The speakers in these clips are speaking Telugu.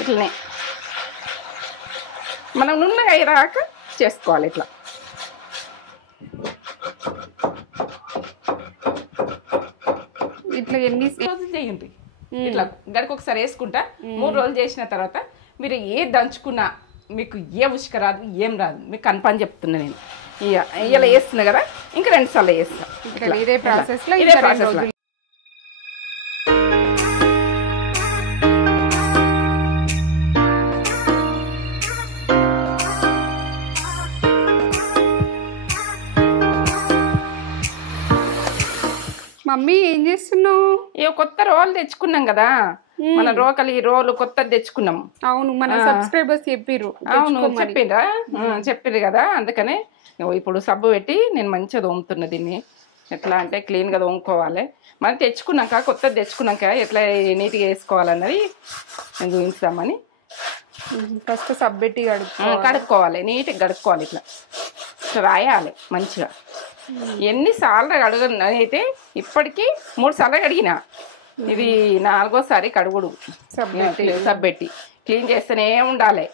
ఇట్లనే మనం నున్నగా అయ్యేదాకా చేసుకోవాలి. ఇట్లా ఇట్లా ఎన్ని రోజులు చేయండి. ఇట్లా గడికి ఒకసారి వేసుకుంటా 3 రోజులు చేసిన తర్వాత మీరు ఏ దంచుకున్నా మీకు ఏ ఉసుక రాదు, ఏం రాదు. మీకు కన్ఫర్మ్ చెప్తున్నా నేను. ఇలా వేస్తున్నా కదా, ఇంకా 2 సార్లు వేస్తా. ఇదే ప్రాసెస్ లో ఇదే ప్రాసెస్ లో మమ్మీ ఏం చేస్తున్నావు? కొత్త రోలు తెచ్చుకున్నాం కదా, మన రోకలి రోలు కొత్తది తెచ్చుకున్నాం. అవును, మన సబ్స్క్రైబర్స్ చెప్పిర్రు. అవును చెప్పిండ్రా? చెప్పిండ్రు కదా, అందుకనే ఇప్పుడు సబ్బు పెట్టి నేను మంచిగా తోముతున్నా దీన్ని. ఎట్లా అంటే క్లీన్గా తోముకోవాలి. మనం తెచ్చుకున్నాక, కొత్తది తెచ్చుకున్నాక ఎట్లా నీట్గా వేసుకోవాలన్నది నేను చూపిస్తామని. ఫస్ట్ సబ్బు పెట్టి కడుక్కోవాలి, నీట్గా కడుక్కోవాలి. ఇట్లా రాయాలి మంచిగా. ఎన్నిసార్లు కడుగున అయితే ఇప్పటికీ 3 సార్లు కడిగిన. ఇది 4వ సారి కడుగుడు. సబ్బెట్టి క్లీన్ చేస్తూనే ఉండాలి.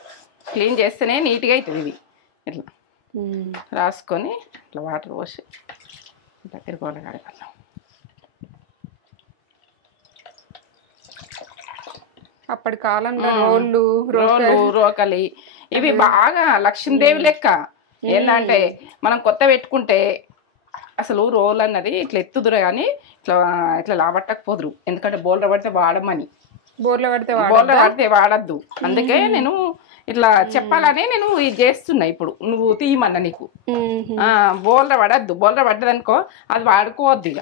క్లీన్ చేస్తేనే నీట్గా అవుతుంది. ఇది ఇట్లా రాసుకొని ఇట్లా వాటర్ పోసి ఇట్లా తిరుగులు కడగలం. అప్పటి కాలంలో రోకలి ఇవి బాగా లక్ష్మీదేవి లెక్క. ఏంటంటే మనం కొత్త పెట్టుకుంటే అసలు రోల్ అన్నది ఇట్లా ఎత్తుదురు కానీ ఇట్లా ఇట్లా లాబట్టకపోదురు. ఎందుకంటే బోర్ల పడితే వాడమని. బోర్ల పడితే వాడద్దు. అందుకే నేను ఇట్లా చెప్పాలని నేను ఇది చేస్తున్నా. ఇప్పుడు నువ్వు తీయమన్నా నీకు బోర్ల పడద్దు. బోర్ల పడ్డదనుకో అది వాడుకోవద్దు. ఇక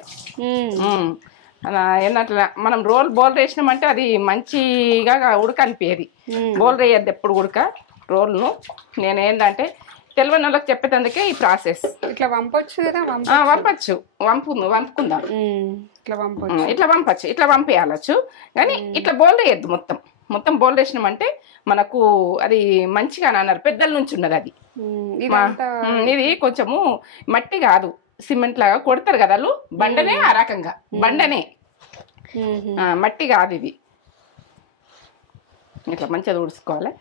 ఏంటంటే మనం బోల్ వేసినామంటే అది మంచిగా ఉడకనిపించేది. బోల్ వేయద్దు ఎప్పుడు ఉడక రోల్ను. నేను ఏంటంటే తెలియని వాళ్ళకి చెప్పేందుకే ఈ ప్రాసెస్. ఇట్లా వంపొచ్చు కదా? వంపచ్చు, వంపుకుందాం. ఇట్లా వంపచ్చు, ఇట్లా వంపేయాలచ్చు. కానీ ఇట్లా బోల్ వేయద్దు. మొత్తం బోల్ వేసినామంటే మనకు అది మంచిగా అన్నారు పెద్దల నుంచి ఉన్నది. అది ఇది కొంచెము మట్టి కాదు, సిమెంట్ లాగా కొడతారు కదా వాళ్ళు. బండనే ఆ రకంగా బండనే, మట్టి కాదు ఇది. ఇట్లా మంచిగా తుడుచుకోవాలి.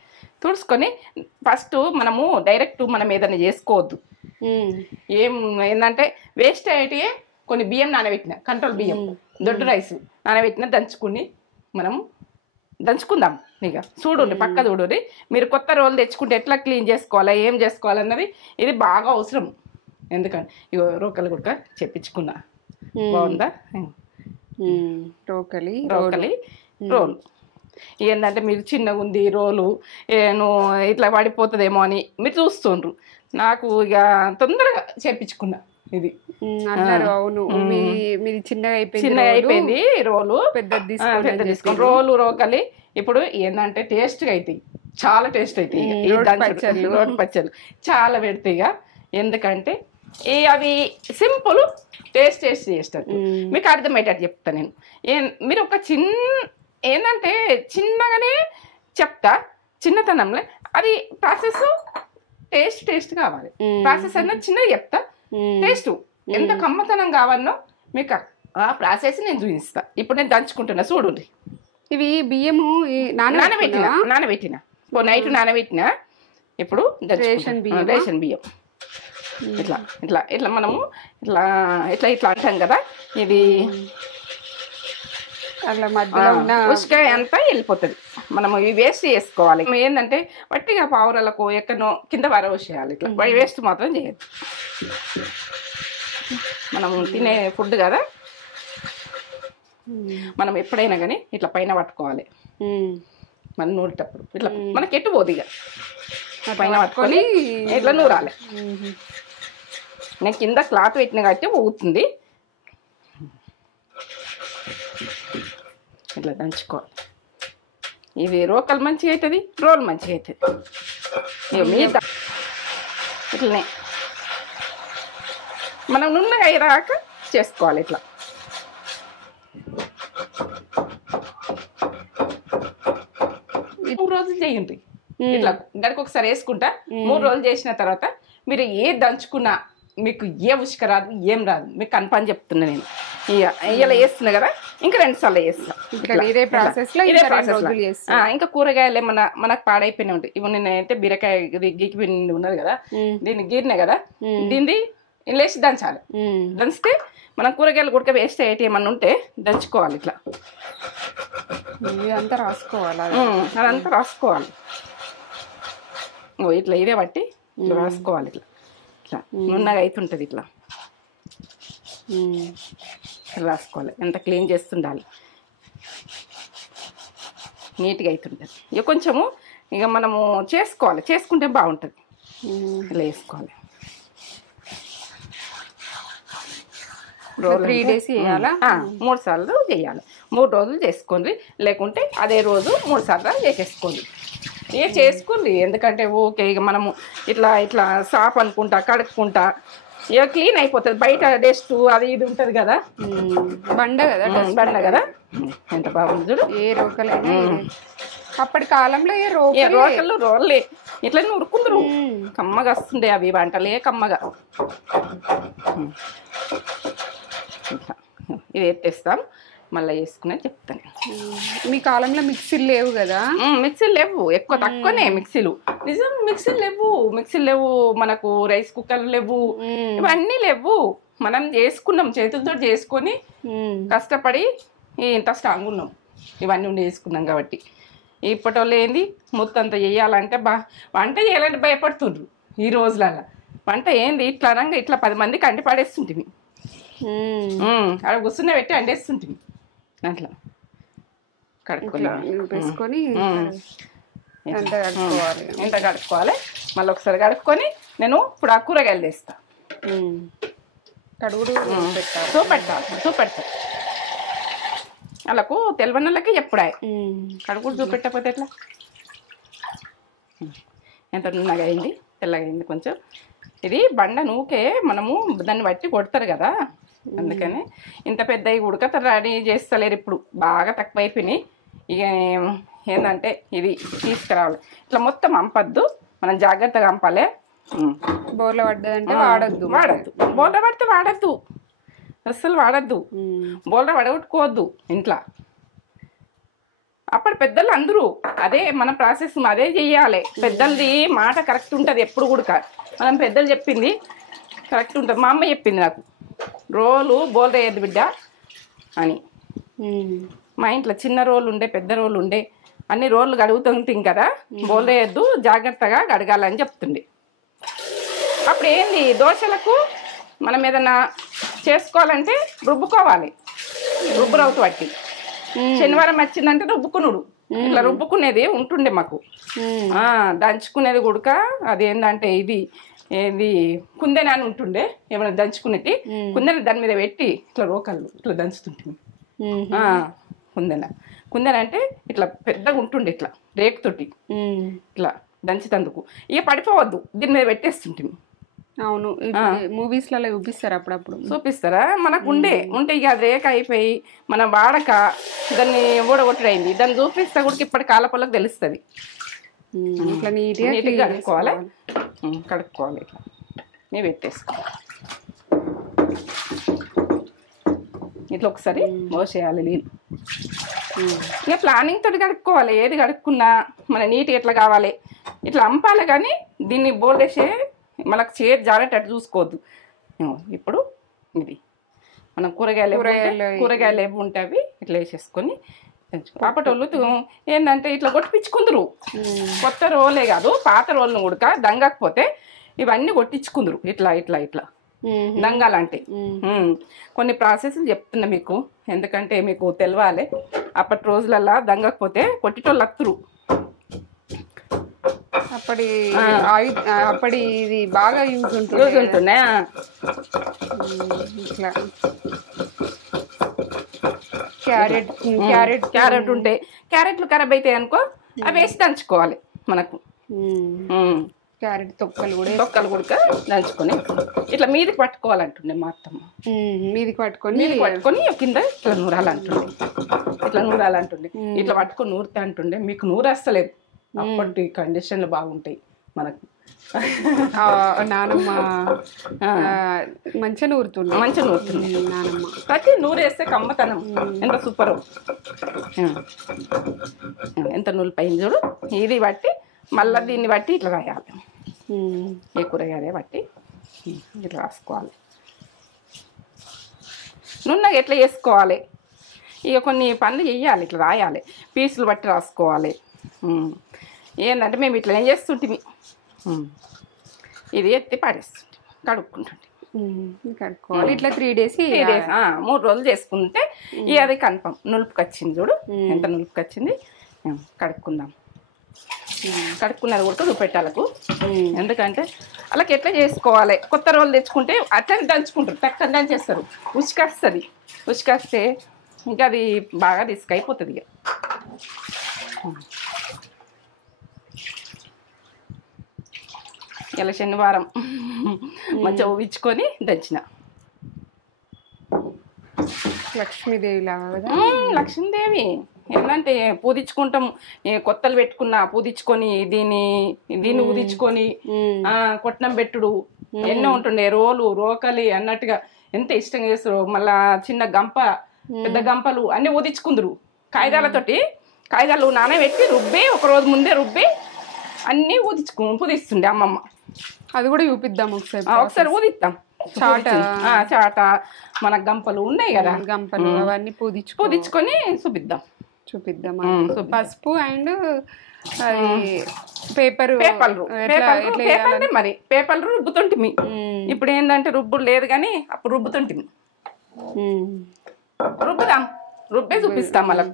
తుడుచుకొని ఫస్ట్ మనము డైరెక్ట్ మనం ఏదైనా చేసుకోవద్దు. ఏంటంటే వేస్ట్ అయితే కొన్ని బియ్యం నానబెట్టిన, కంట్రోల్ బియ్యం, దొడ్డు రైస్ నానబెట్టిన దంచుకుని మనం దంచుకుందాం. ఇక చూడండి, పక్క చూడండి. మీరు కొత్త రోలు తెచ్చుకుంటే ఎట్లా క్లీన్ చేసుకోవాలా, ఏం చేసుకోవాలన్నది ఇది బాగా అవసరం. ఎందుకంటే ఇగో రోకలి కూడా చెప్పించుకున్నా. బాగుందా? రోకలి రోలు ఏంటంటే మీరు చిన్నగా ఉంది రోలు, నువ్వు ఇట్లా పడిపోతుందేమో అని మీరు చూస్తుండ్రు. నాకు ఇక తొందరగా చేపించుకున్నా. ఇది అవును, చిన్నగా అయిపోయింది రోలు, పెద్దది తీసుకుని రోకలి. ఇప్పుడు ఏంటంటే టేస్ట్గా అవుతాయి, చాలా టేస్ట్ అవుతాయి. రోటి పచ్చళ్ళు చాలా పెడతాయి. ఇక ఎందుకంటే అవి సింపుల్, టేస్ట్ చేస్తారు. మీకు అర్థమయ్యేటట్టు చెప్తాను నేను. మీరు ఒక ఏంటంటే చిన్నగానే చెప్తా, చిన్నతనంలో అది ప్రాసెస్ టేస్ట్ కావాలి. ప్రాసెస్ అన్న చిన్నగా చెప్తా, టేస్ట్ ఎంత కమ్మతనం కావాలనో మీకు ఆ ప్రాసెస్ నేను చూపిస్తా. ఇప్పుడు నేను దంచుకుంటున్నా చూడండి. ఇవి బియ్యము నానబెట్టిన నైట్ నానబెట్టిన. ఇప్పుడు రేషన్ బియ్యం ఇట్లా ఇట్లా ఇట్లా మనము ఇట్లా ఇట్లా ఇట్లా అంటాం కదా. ఇది అట్లా మధ్యలో ఉసుకాయ అంతా వెళ్ళిపోతుంది. మనము ఇవి వేస్ట్ చేసుకోవాలి. ఏంటంటే వట్టిగా పావురాలకు ఎక్కడో కింద వరవేసేయాలి. ఇట్లా వేస్ట్ మాత్రం చేయద్దు. మనం తినే ఫుడ్ కదా, మనం ఎప్పుడైనా కానీ ఇట్లా పైన పట్టుకోవాలి. మనం నూరేటప్పుడు ఇట్లా మనకి ఎటు పోదు. ఇక పైన పట్టుకొని ఇట్లా నూరాలి. నేను కింద క్లాత్ పెట్టిన కాబట్టి ఊగుతుంది. ఇట్లా దంచుకోవాలి. ఇది రోకలు మంచిగా అవుతుంది, రోల్ మంచిగా అవుతుంది. ఇక మిగతా ఇట్లనే మనం నున్నగా అయ్యేదాకా చేసుకోవాలి. ఇట్లా 3 రోజులు చేయండి. ఇట్లా గడికి ఒకసారి వేసుకుంటా 3 రోజులు చేసిన తర్వాత మీరు ఏ దంచుకున్నా మీకు ఏ ఉసుక రాదు, ఏం రాదు. మీకు కన్ఫర్మ్ చెప్తున్నా నేను. 3 రోజులు చేయండి. ఇట్లా గడికి ఒకసారి వేసుకుంటా 3 రోజులు చేసిన తర్వాత మీరు ఏ దంచుకున్నా మీకు ఏ ఉసుక రాదు, ఏం రాదు. మీకు కన్ఫర్మ్ చెప్తున్నా. 3 రోజులు చేసిన తర్వాత మీరు ఏ దంచుకున్నా మీకు ఏ ఉసుక రాదు, ఏం రాదు. మీకు కన్ఫర్మ్ చెప్తున్నా. ఇలా వేస్తున్నా కదా, ఇంకా 2 సార్లు వేస్తా. ఇదే ప్రాసెస్ లో ఇంకా కూరగాయలు ఏమన్నా మనకు పాడైపోయినా ఉంటాయి. ఇప్పుడు నేనైతే బీరకాయ గీకి ఉన్నది కదా, దీన్ని గీరినా కదా, దీన్ని లేచి దంచాలి. దంచితే మనం కూరగాయలు గుడక వేస్ట్ అయ్యేటి ఏమన్నా ఉంటే దంచుకోవాలి. ఇట్లా ఇదంతా రాసుకోవాలి, అదంతా రాసుకోవాలి. ఇట్లా ఇదే బట్టి ఇట్లా రాసుకోవాలి. ఇట్లా ఇట్లా నున్నగా అవుతుంటుంది. ఇట్లా రాసుకోవాలి. ఎంత క్లీన్ చేస్తుండాలి, నీట్గా అవుతుంటుంది. ఇక కొంచెము ఇక మనము చేసుకోవాలి, చేసుకుంటే బాగుంటుంది. ఇలా వేసుకోవాలి. 3 days చేయాలా? 3 సార్లు చేయాలి. 3 రోజులు చేసుకోండి, లేకుంటే అదే రోజు 3 సార్లు చేసేసుకోండి. ఇక చేసుకోండి. ఎందుకంటే ఓకే ఇక మనము ఇట్లా ఇట్లా సాప్ అనుకుంటా కడుక్కుంటా ఇక క్లీన్ అయిపోతుంది. బయట డస్ట్ అది ఇది ఉంటుంది కదా, బండ కదా, బండ కదా. ఎంత బాగుంది చూడు. ఏ రోకలైనా అప్పటి కాలంలో రోకళ్ళు రోళ్ళే ఇట్లా ఉరుకుందరు, కమ్మగా వస్తుండే అవి వంటలే కమ్మగా. ఇది ఎత్తేస్తాం, మళ్ళీ వేసుకునే చెప్తాను. మీ కాలంలో మిక్సీలు లేవు కదా? మిక్సీలు లేవు, ఎక్కువ తక్కువనే మిక్సీలు. నిజం మిక్సీలు లేవు, మనకు రైస్ కుక్కర్లు లేవు, ఇవన్నీ లేవు. మనం చేసుకున్నాం, చేతులతో చేసుకొని కష్టపడి ఇంత స్ట్రాంగ్ ఉన్నాం. ఇవన్నీ ఉండి చేసుకున్నాం కాబట్టి. ఇప్పటి వాళ్ళు ఏంది మొత్తం అంతా చేయాలంటే వంట చేయాలంటే భయపడుతుండ్రు ఈ రోజులలో. వంట ఏంది ఇట్లా అనగా ఇట్లా 10 మందికి అంటి పడేస్తుంటివి, అక్కడ కూర్చున్న పెట్టి అండేస్తుంటివి. అట్లా కడుక్కొని ఎంత కడుక్కోవాలి. మళ్ళీ ఒకసారి కడుక్కొని నేను ఇప్పుడు ఆ కూరగాయలు తెస్తా. కడుగుడు చూపెడతా వాళ్ళకు తెలియని వాళ్ళకి ఎప్పుడా కడుగుడు చూపెట్టకపోతే ఎట్లా. ఎంత నున్నగా అయింది, తెల్లగా అయింది కొంచెం. ఇది బండ నూకే మనము దాన్ని బట్టి కొడతారు కదా, అందుకని ఇంత పెద్దవి ఉడక రెడీ చేస్తలేరు ఇప్పుడు, బాగా తక్కువ అయిపోయినాయి. ఇక ఏంటంటే ఇది తీసుకురావాలి. ఇట్లా మొత్తం అంపద్దు, మనం జాగ్రత్తగా అంపాలి. బోర్ల పడ్డదంటే వాడద్దు, బోర్ల పడితే వాడద్దు, అస్సలు వాడద్దు. బోర్ల పడగొట్టుకోవద్దు ఇంట్లో. అప్పుడు పెద్దలు అందరూ అదే మన ప్రాసెస్ అదే చెయ్యాలి. పెద్దలది మాట కరెక్ట్ ఉంటుంది ఎప్పుడు కూడా. మనం పెద్దలు చెప్పింది కరెక్ట్ ఉంటుంది. మా అమ్మ చెప్పింది నాకు, రోలు బోల్ వేయద్దు బిడ్డ అని. మా ఇంట్లో చిన్న రోలు ఉండే, పెద్ద రోలు ఉండే, అన్ని రోళ్ళు గడుగుతుంటాం కదా, బోల్ వేయద్దు, జాగ్రత్తగా గడగాలని చెప్తుండే. అప్పుడు ఏంది దోశలకు మనం ఏదన్నా చేసుకోవాలంటే రుబ్బుకోవాలి, రుబ్బురవుతు పట్టి. శనివారం వచ్చిందంటే రుబ్బుకునుడు, ఇట్లా రుబ్బుకునేది ఉంటుండే మాకు. దంచుకునేది గుడక అదేంటంటే ఏది కుందెన అని ఉంటుండే, ఏమైనా దంచుకునేటి కుందెన దాని మీద పెట్టి ఇట్లా రోకళ్ళు ఇట్లా దంచుతుంటే. కుందెన అంటే ఇట్లా పెద్దగా ఉంటుండే, ఇట్లా రేకుతోటి ఇట్లా దంచితందుకు. ఇక పడిపోవద్దు, దీని మీద పెట్టేస్తుంటే. అవును, మూవీస్ లలో చూపిస్తారు, అప్పుడప్పుడు చూపిస్తారా. మనకు ఉంటే ఇక అది రేక అయిపోయి మనం వాడక దాన్ని ఊడగొట్టడైంది. దాన్ని చూపిస్తే కూడా ఇప్పటి కాలపల్లకు తెలుస్తుంది. ఇట్లా నీట్గా కడుక్కోవాలి. ఇట్లా నీ పెట్టేసుకోవాలి. ఇట్లా ఒకసారి మోసేయాలి నీళ్ళు. ఇక ప్లానింగ్ తోటి కడుక్కోవాలి. ఏది కడుక్కున్నా మన నీట్గా ఎట్లా కావాలి ఇట్లా అంపాలి. కానీ దీన్ని బోల్డేసే మనకు చేతి జారేటట్టు చూసుకోవద్దు. ఇప్పుడు ఇది మనం కూరగాయలు ఏవి ఉంటే అవి ఇట్లా వేసేసుకొని అప్పటోళ్ళు ఏంటంటే ఇట్లా కొట్టిపించుకుందరు. కొత్త రోలే కాదు, పాత రోళ్ళను కూడా దంగకపోతే ఇవన్నీ కొట్టించుకుందరు. ఇట్లా ఇట్లా ఇట్లా దంగాలంటే కొన్ని ప్రాసెస్లు చెప్తున్నా మీకు, ఎందుకంటే మీకు తెలవాలి. అప్పటి రోజులల్లా దంగకపోతే కొట్టిటోళ్ళు అత్తురు. అప్పటి ఇది బాగా యూజ్ ఉంటున్నా. ఇట్లా క్యారెట్ ఉంటే క్యారెట్లు ఖరాబ్ అవుతాయి అనుకో, అవి వేసి దంచుకోవాలి. మనకు క్యారెట్ తొక్కలు కూడా దంచుకొని ఇట్లా మీదికి పట్టుకోవాలంటుండే మా అత్తమ్మ. మీదికి పట్టుకొని కింద ఇట్లా నూరాలంటుండే. ఇట్లా పట్టుకొని నూరుతా అంటుండే. మీకు నూరేస్తలేదు, అప్పటి కండిషన్లు బాగుంటాయి మనకు. నానమ్మ మంచిగా నూరుతుంది. మంచిగా నూరుతుంది నానమ్మ. ప్రతి నూరేస్తే కమ్మతనం ఎంత సూపర్. ఎంత నూలిపోయింది చూడు. ఇది బట్టి మళ్ళీ దీన్ని బట్టి ఇట్లా రాయాలి. ఏ కూరగాయలే బట్టి ఇట్లా రాసుకోవాలి. నున్నగా ఎట్లా చేసుకోవాలి, ఇక కొన్ని పనులు చేయాలి, ఇట్లా రాయాలి, పీసులు బట్టి రాసుకోవాలి. ఏంటంటే మేము ఇట్లా ఏం చేస్తుంటే ఇది ఎత్తి పాడేస్తుంటే కడుక్కుంటుంటే కడుక్కోవాలి. ఇట్లా 3 days 3 రోజులు చేసుకుంటే ఇక అది కన్ఫర్మ్. నులుపుకి వచ్చింది చూడు, ఎంత నులుపుకి వచ్చింది. కడుక్కుందాం. కడుక్కున్నది కూడా చూపెట్టాలకు. ఎందుకంటే వాళ్ళకి ఎట్లా చేసుకోవాలి. కొత్త రోజులు తెచ్చుకుంటే అట్లనే దంచుకుంటారు, టక్కన దంచేస్తారు. ఉసుకొస్తుంది. ఉసుకొస్తే ఇంకా అది బాగా రిస్క్ అయిపోతుంది. ఇక ఇలా శనివారం మంచిగా ఊవించుకొని దంచిన. లక్ష్మీదేవి లాగా. లక్ష్మీదేవి ఏంటంటే పూజించుకుంటాం. కొత్తలు పెట్టుకున్నా పూజించుకొని దీన్ని ఊదించుకొని కొట్నం పెట్టుడు ఎన్నో ఉంటుండే. రోకలి అన్నట్టుగా ఎంత ఇష్టంగా చేస్తారు. మళ్ళా చిన్న గంప, పెద్ద గంపలు అన్ని ఊదించుకుందరు. కాగితాలు నానబెట్టి రుబ్బి ఒక రోజు ముందే రుబ్బి అన్నీ పూజిస్తుండే అమ్మమ్మ. అది కూడా చూపిద్దాం ఒకసారి ఊదిస్తాం. చాట మన గంపలు ఉన్నాయి కదా, గంపలు అవన్నీ పూజించుకొని చూపిద్దాం. పసుపు అండ్ పేపర్ మరి పేపర్లు రుబ్బుతుంటిమి. ఇప్పుడు ఏంటంటే రుబ్బుడు లేదు కానీ అప్పుడు రుబ్బుతుంటిమి. రుబ్బే చూపిస్తాం. మళ్ళీ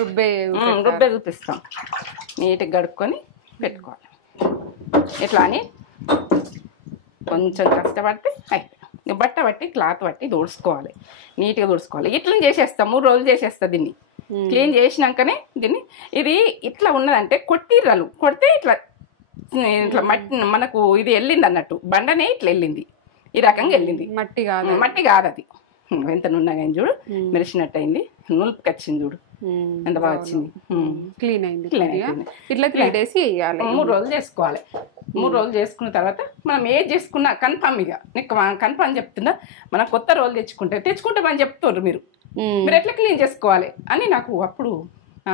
రుబ్బే చూపిస్తాం. నీట్గా గడుక్కొని పెట్టుకోవాలి. ఎట్లా అని కొంచెం కష్టపడితే అయిపోయి బట్ట పట్టి క్లాత్ పట్టి దూడ్చుకోవాలి. నీట్గా దూడ్చుకోవాలి. ఇట్లా చేసేస్తాం. 3 రోజులు చేసేస్తా దీన్ని. క్లీన్ చేసినాకనే దీన్ని ఇది ఇట్లా ఉన్నదంటే కొట్టిర్రలు కొడితే ఇట్లా ఇట్లా మట్టి మనకు ఇది వెళ్ళింది అన్నట్టు. బండనే ఇట్లా వెళ్ళింది. ఈ రకంగా వెళ్ళింది. మట్టి కాదు అది. ఎంత నున్నా కానీ చూడు మెరిసినట్టు అయింది. నులుపుకి వచ్చింది చూడు ఎంత బాగా వచ్చింది. క్లీన్ అయింది. ఇట్లా 3 days చేయాలి. 3 రోజులు చేసుకోవాలి. 3 రోజులు చేసుకున్న తర్వాత మనం ఏది చేసుకున్నా కన్ఫామ్. ఇక నీకు కన్ఫామ్ చెప్తున్నా. మనం కొత్త రోజులు తెచ్చుకుంటామని చెప్తున్నారు మీరు ఎట్లా క్లీన్ చేసుకోవాలి అని నాకు అప్పుడు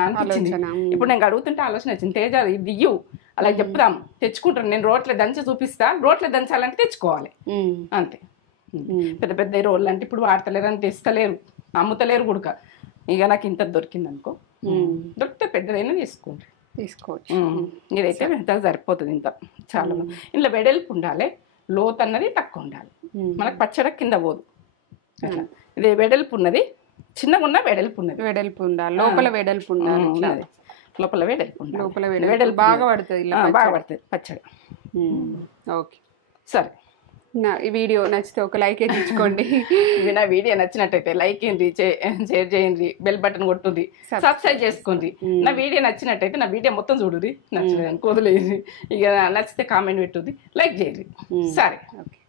అనిపించింది. ఇప్పుడు నేను అడుగుతుంటే ఆలోచన వచ్చింది. తేజ ఇది ఇయ్యు అలా చెప్దాం, తెచ్చుకుంటాను. నేను రోట్లే దంచి చూపిస్తా. రోట్లే దంచాలంటే తెచ్చుకోవాలి అంతే. పెద్ద పెద్ద రోళ్ళు అంటే ఇప్పుడు వాడతలేరు అని తెస్తలేరు, అమ్ముతలేరు కూడా. ఇక నాకు ఇంత దొరికింది అనుకో, దొరికితే పెద్దదైనా తీసుకోవచ్చు. ఇదైతే పెద్దగా సరిపోతుంది. ఇంత చాలా ఇంట్లో వెడల్పు ఉండాలి, లోతు అన్నది తక్కువ ఉండాలి. మనకు పచ్చడి కింద పోదు. ఇది వెడల్పు ఉన్నది, చిన్నగా ఉన్న వెడల్పు ఉండాలి. లోపల వెడల్పు ఉండాలి. లోపల వెడల్పు ఉండాలి. వెడల్పు బాగా పడుతుంది పచ్చడి. ఓకే, సరే. ఈ వీడియో నచ్చితే ఒక లైక్ తెచ్చుకోండి. నా వీడియో నచ్చినట్టయితే లైక్ చేయండి, షేర్ చేయండి, బెల్ బటన్ కొట్టుది, సబ్స్క్రైబ్ చేసుకోండి. నా వీడియో నచ్చినట్టయితే నా వీడియో మొత్తం చూడుది. నచ్చలేదు కుదలేదు. ఇక నచ్చితే కామెంట్ పెట్టుది, లైక్ చేయండి. సరే, ఓకే.